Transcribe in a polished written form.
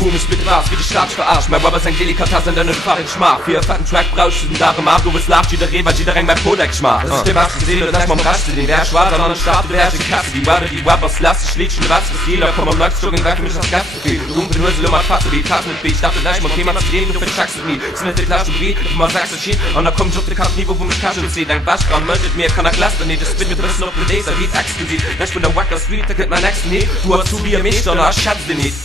Boom, ich bitte was, wie die Stadt verarscht. Mein Robber sein Delikatessen, denn ich fahr in Schmach. Vier fetten Track brauchst du den Darum ab. Du bist lacht, jeder Reh, weil jeder Reng mein Podex schmach. Das ist dir was gesehen und das mal am Raste. Den Wert schwarz, an der Start, du wärst in Kasse. Die Wabbers, lass dich schlägt schon was, was jeder. Komm am Leuchtstock und werfe mich das Gas zu viel. Du Hülsel, immer fasse wie Tassen mit B. Ich dachte gleich mal, okay, mal zu drehen, du vertrackst es nie. Ist nicht der Glas und B, du mal sagst es shit. Und da kommt schon der Kampfniveau, wo mich Kaschen zieht. Dein Waschkram möchtet mir, kann er klassen. Nee, das bin mir bisschen auf den Laser, wie Axt gesehen. Ich bin der Wacker Street, da geht mein nächsten nicht. Du hast zu wie er mich, sondern schatz den nicht.